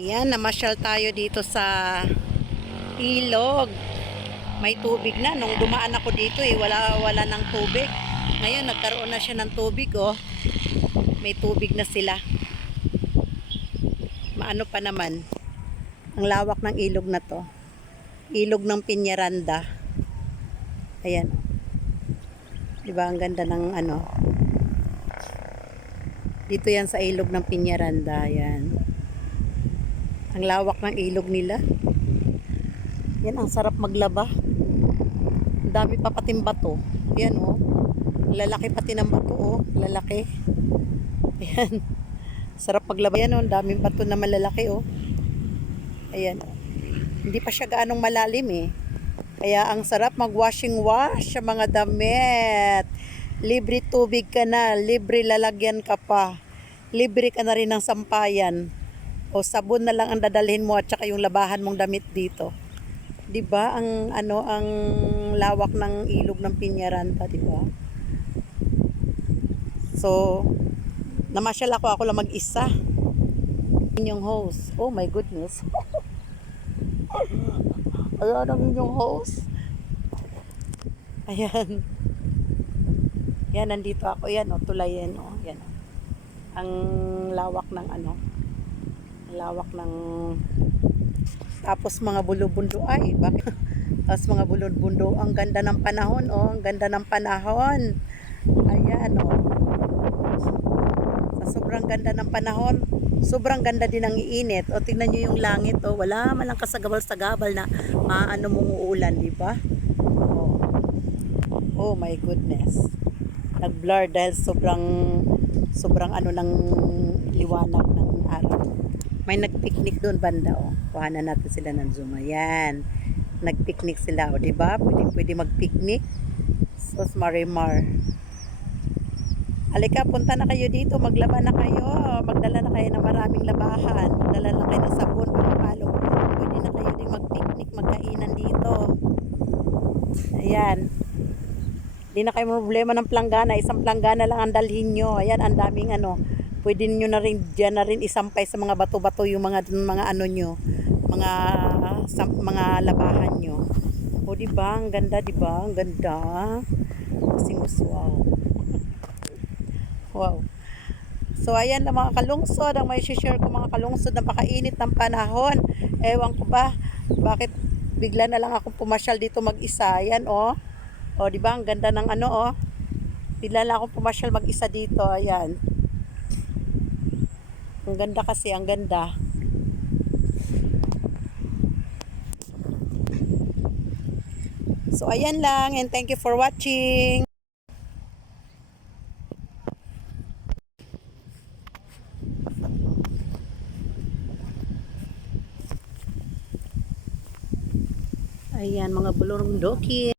Yan, namasyal tayo dito sa ilog. May tubig na. Nung dumaan ako dito wala ng tubig. Ngayon nagkaroon na siya ng tubig, oh. May tubig na sila. Maano pa naman. Ang lawak ng ilog na to. Ilog ng Peñaranda. Ayan. Diba ang ganda ng ano. Dito yan sa ilog ng Peñaranda. Ayan. Ang lawak ng ilog nila. Yan, ang sarap maglaba. Ang dami pa pating bato. Yan, oh. Lalaki pati ng bato, oh. Lalaki. Ayan. Sarap maglaba. Yan, oh. Ang daming bato na malalaki, oh. Ayan. Hindi pa siya gaanong malalim, eh. Kaya ang sarap mag-washing wash sa mga damit. Libre tubig ka na. Libre lalagyan ka pa. Libre ka na rin ng sampayan. O sabon na lang ang dadalhin mo at saka yung labahan mong damit dito. 'Di ba? Ang lawak ng ilog ng Peñaranda, 'di ba? So, namasyal ako lang mag-isa. Inyong host. Oh my goodness. Ayan ang inyong host. Ayan. Yan, nandito ako. Yan, oh, tulay yan, oh. Yan. Ang lawak ng ano. Lawak ng tapos mga bulo-bundo ay bakit tapos mga bulo-bundo ang ganda ng panahon, oh, ang ganda ng panahon. Ayan, oh. Sa sobrang ganda ng panahon, sobrang ganda din ng iinit. O tingnan niyo yung langit, oh, wala man lang kasagabal-sagabal na maano mong uulan, di ba? Oh. Oh my goodness. Nag-blur dahil sobrang ano ng liwanag ng araw. May nagpicnic doon banda, oh. Kuhanan natin sila ng zoom. Ayan. Nagpicnic sila, oh, 'di ba? Pwede magpicnic. Sos Marimar. Halika, punta na kayo dito, maglaba na kayo. Magdala na kayo ng maraming labahan. Magdala na kayo ng sabon, palo-palo. Pwede na kayo din magpicnic, magkainan dito. Ayan. Hindi na kayo problema ng planggana. Isang planggana lang ang dalhin nyo. Ayan, ang daming ano. Pwede niyo na rin diyan na rin isampay sa mga bato-bato yung mga ano nyo, mga labahan nyo. O di ba? Ang ganda, di ba? Ang ganda. Wow. Wow. So ayan na mga kalungsod, ang may share ko mga kalungsod na pakainit ng panahon. Ewan ko ba bakit bigla na lang akong pumasyal dito mag-isa. Ayan, oh. O di ba? Ang ganda ng ano, oh. Bigla lang akong pumasyal mag-isa dito. Ayan. Ang ganda kasi, ang ganda. So, ayan lang and thank you for watching. Ayan, mga bulong doki.